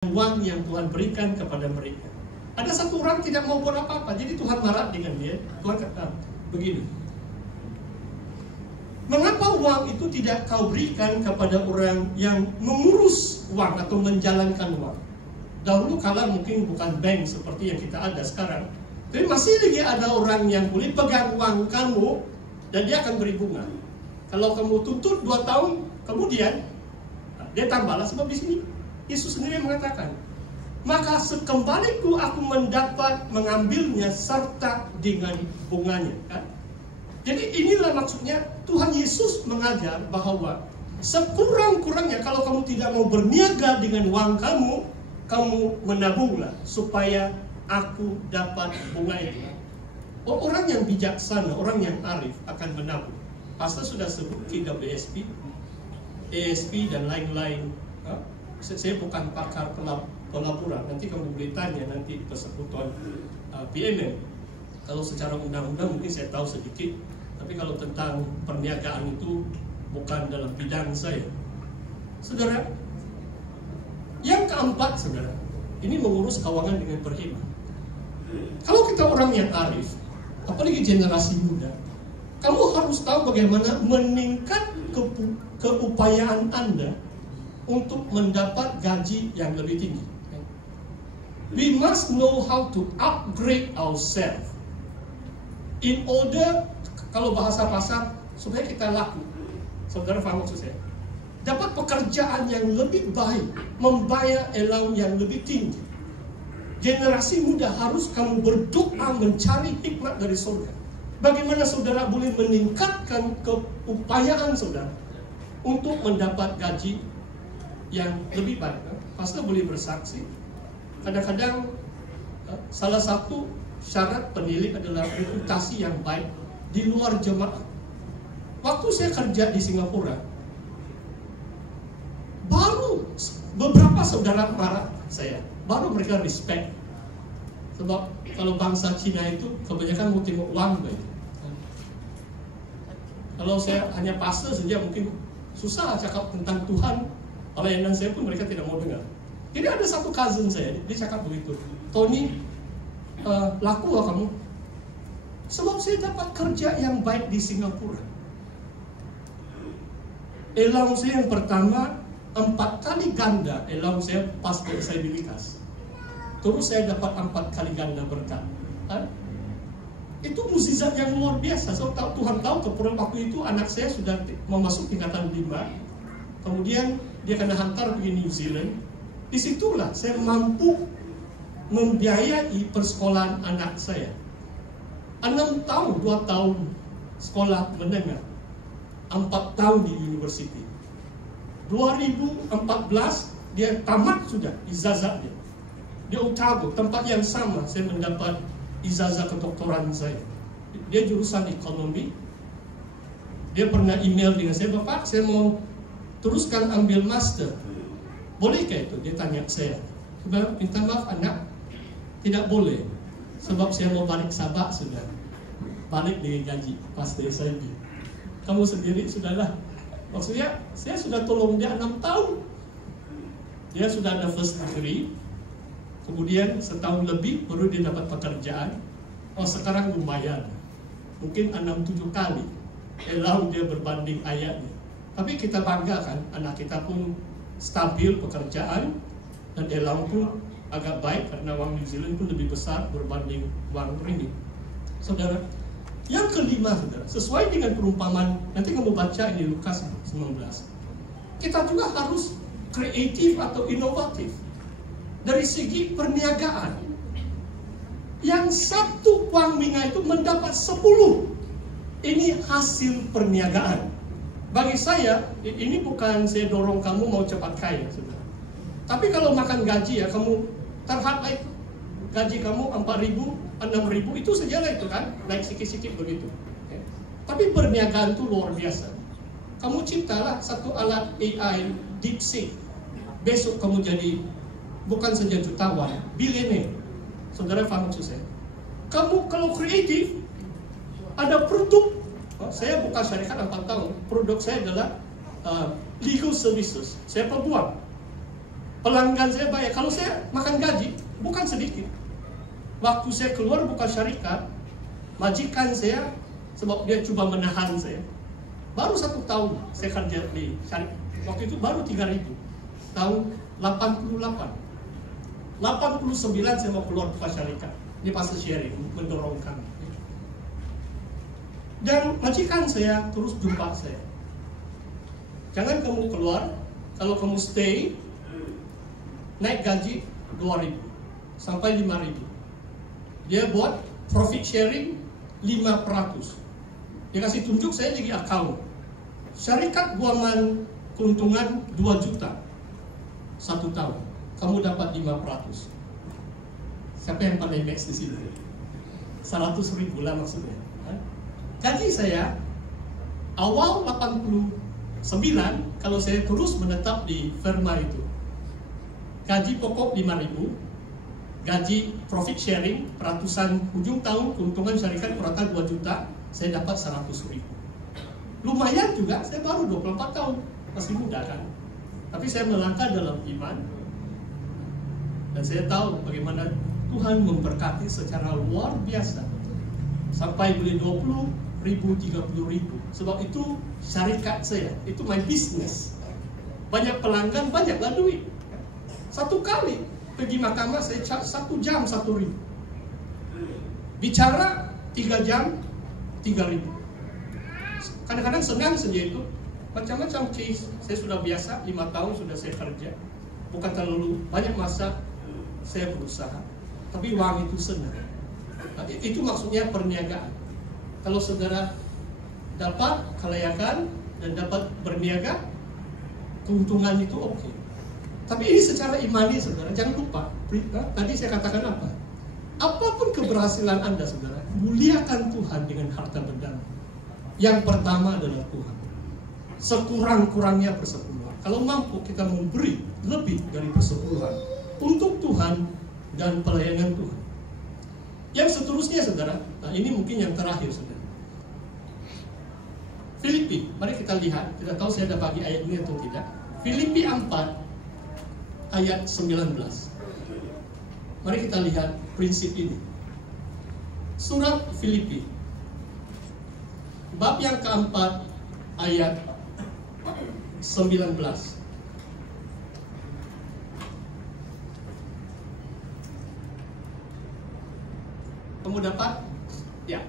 uang yang Tuhan berikan kepada mereka. Ada satu orang tidak mau buat apa-apa, jadi Tuhan marah dengan dia. Tuhan kata begini, mengapa uang itu tidak kau berikan kepada orang yang mengurus uang atau menjalankan uang? Dahulu kala mungkin bukan bank seperti yang kita ada sekarang, tapi masih lagi ada orang yang boleh pegang uang kamu dan dia akan beri bunga. Kalau kamu tuntut 2 tahun kemudian, dia tambahlah, sebab di sini Yesus sendiri mengatakan, maka sekembaliku aku mendapat mengambilnya serta dengan bunganya. Kan? Jadi inilah maksudnya Tuhan Yesus mengajar bahwa sekurang-kurangnya kalau kamu tidak mau berniaga dengan uang kamu, kamu menabunglah supaya aku dapat bunga itu. Orang yang bijaksana, orang yang arif akan menabung. Pastor sudah sebut KWSP, ASP dan lain-lain. Saya bukan pakar pelaburan, nanti kamu boleh tanya nanti persekutuan PMM. Kalau secara undang-undang mungkin saya tahu sedikit, tapi kalau tentang perniagaan itu bukan dalam bidang saya. Saudara, yang keempat, saudara, ini mengurus keuangan dengan berhemat. Kalau kita orang yang arif, apalagi generasi muda, kamu harus tahu bagaimana meningkat keupayaan Anda untuk mendapat gaji yang lebih tinggi. We must know how to upgrade ourselves in order, kalau bahasa pasar, supaya kita laku. Saudara faham maksud saya? Dapat pekerjaan yang lebih baik, membayar allowance yang lebih tinggi. Generasi muda harus kamu berdoa mencari hikmat dari surga. Bagaimana saudara boleh meningkatkan keupayaan saudara untuk mendapat gaji yang lebih baik. Pastor boleh bersaksi, kadang-kadang salah satu syarat penilik adalah reputasi yang baik di luar jemaat. Waktu saya kerja di Singapura, baru beberapa saudara marah saya, baru mereka respect. Sebab kalau bangsa Cina itu kebanyakan mau tengok uang baik. Kalau saya hanya pastor saja mungkin susah cakap tentang Tuhan. Pelayanan saya pun mereka tidak mau dengar. Jadi ada satu cousin saya, dia cakap begitu, Tony, laku lah kamu. Sebab saya dapat kerja yang baik di Singapura. Allowance saya yang pertama 4 kali ganda allowance saya pas disabilitas. Terus saya dapat 4 kali ganda berkat. Itu mukjizat yang luar biasa. So, Tuhan tahu kemudian waktu itu anak saya sudah memasuki tingkatan 5. Kemudian dia kena hantar pergi New Zealand. Disitulah saya mampu membiayai persekolahan anak saya. 6 tahun, 2 tahun sekolah menengah, 4 tahun di university. 2014 dia tamat sudah ijazahnya. Di Otago, tempat yang sama saya mendapat ijazah kedoktoran saya. Dia jurusan ekonomi. Dia pernah email dengan saya, Bapak, saya mau teruskan ambil master. Bolehkah itu? Dia tanya saya. Saya minta maaf anak, tidak boleh. Sebab saya mau balik Sabah sudah. Balik dengan gaji pas dari saya. Kamu sendiri sudahlah. Maksudnya saya sudah tolong dia 6 tahun. Dia sudah ada first degree. Kemudian setahun lebih baru dia dapat pekerjaan. Oh sekarang lumayan. Mungkin 6-7 kali. Lalu dia berbanding ayahnya. Tapi kita banggakan anak kita pun stabil pekerjaan dan elang pun agak baik karena uang New Zealand pun lebih besar berbanding uang ringgit. Saudara, yang kelima saudara, sesuai dengan perumpamaan, nanti kamu baca ini Lukas 19. Kita juga harus kreatif atau inovatif dari segi perniagaan. Yang 1 uang minga itu mendapat 10. Ini hasil perniagaan. Bagi saya, ini bukan saya dorong kamu mau cepat kaya, saudara. Tapi kalau makan gaji ya, kamu terhad naik gaji kamu 4.000, 6.000, itu sajalah itu kan, naik sikit-sikit begitu. Tapi perniagaan itu luar biasa. Kamu ciptalah satu alat AI, DeepSeek. Besok kamu jadi bukan saja jutawan, bilioner. Saudara faham maksud saya? Kamu kalau kreatif, ada produk. Saya buka syarikat 4 tahun. Produk saya adalah legal services. Saya peguam. Pelanggan saya bayar. Kalau saya makan gaji, bukan sedikit. Waktu saya keluar buka syarikat, majikan saya, sebab dia coba menahan saya, baru 1 tahun saya kerja di syarikat. Waktu itu baru 3.000. Tahun 88. 89 saya mau keluar buka syarikat. Ini pasal sharing, mendorong kami. Dan majikan saya terus jumpa saya. Jangan kamu keluar, kalau kamu stay, naik gaji 2.000 sampai 5.000. Dia buat profit sharing 5%. Dia kasih tunjuk, saya jadi account. Syarikat guaman keuntungan 2 juta 1 tahun. Kamu dapat 5%. Siapa yang pandai max di sini? 100.000 lah maksudnya. Gaji saya awal 89 kalau saya terus menetap di firma itu. Gaji pokok 5.000, gaji profit sharing peratusan ujung tahun keuntungan syarikat rata 2 juta, saya dapat 100.000. Lumayan juga, saya baru 24 tahun, masih muda kan. Tapi saya melangkah dalam iman dan saya tahu bagaimana Tuhan memberkati secara luar biasa sampai beli 20.000, 30.000. Sebab itu syarikat saya, itu my business. Banyak pelanggan, banyaklah duit. Satu kali pergi mahkamah saya charge 1 jam 1.000. Bicara 3 jam 3.000. Kadang-kadang senang saja itu. Macam-macam case. Saya sudah biasa, 5 tahun sudah saya kerja. Bukan terlalu banyak masa saya berusaha. Tapi uang itu senang. Itu maksudnya perniagaan. Kalau saudara dapat kelayakan dan dapat berniaga, keuntungan itu oke. Tapi ini secara imani saudara, jangan lupa. Tadi saya katakan apa? Apapun keberhasilan Anda saudara, muliakan Tuhan dengan harta benda. Yang pertama adalah Tuhan. Sekurang-kurangnya persepuluhan. Kalau mampu kita memberi lebih dari persepuluhan untuk Tuhan dan pelayanan Tuhan. Yang seterusnya saudara, nah ini mungkin yang terakhir saudara. Filipi, mari kita lihat. Tidak tahu saya ada bagi ayat ini atau tidak. Filipi 4 ayat 19. Mari kita lihat prinsip ini. Surat Filipi bab yang keempat ayat 19. Kamu dapat? Ya.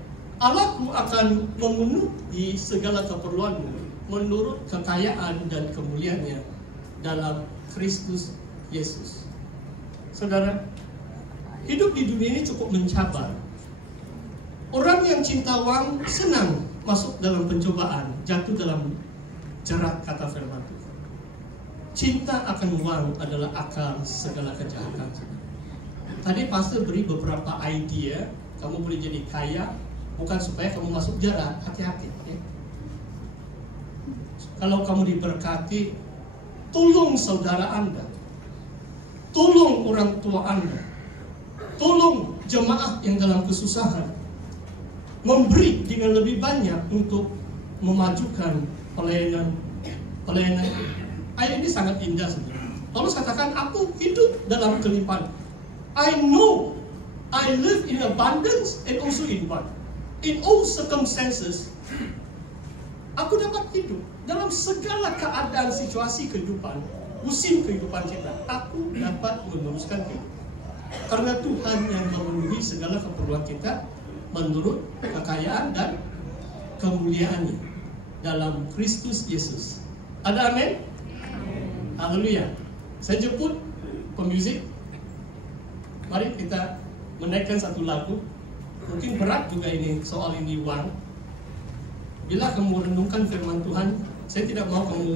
Allahku akan memenuhi segala keperluanmu menurut kekayaan dan kemuliaannya dalam Kristus Yesus. Saudara, hidup di dunia ini cukup mencabar. Orang yang cinta uang senang masuk dalam pencobaan, jatuh dalam jerat kata firman Tuhan. Cinta akan uang adalah akar segala kejahatan. Tadi pastor beri beberapa idea, kamu boleh jadi kaya, bukan supaya kamu masuk jerat, hati-hati. Okay? Kalau kamu diberkati, tolong saudara Anda, tolong orang tua Anda, tolong jemaah yang dalam kesusahan, memberi dengan lebih banyak untuk memajukan pelayanan. Ayat ini sangat indah sebenarnya. Paulus katakan, aku hidup dalam kelimpahan. I know I live in abundance and also in want. In all circumstances, aku dapat hidup dalam segala keadaan, situasi kehidupan, musim kehidupan kita. Aku dapat meneruskan hidup. Karena Tuhan yang memenuhi segala keperluan kita menurut kekayaan dan kemuliaannya dalam Kristus Yesus. Ada amin? Haleluya. Saya jemput pemuzik. Mari kita menaikkan satu lagu. Mungkin berat juga ini, soal ini uang. Bila kamu renungkan firman Tuhan, saya tidak mau kamu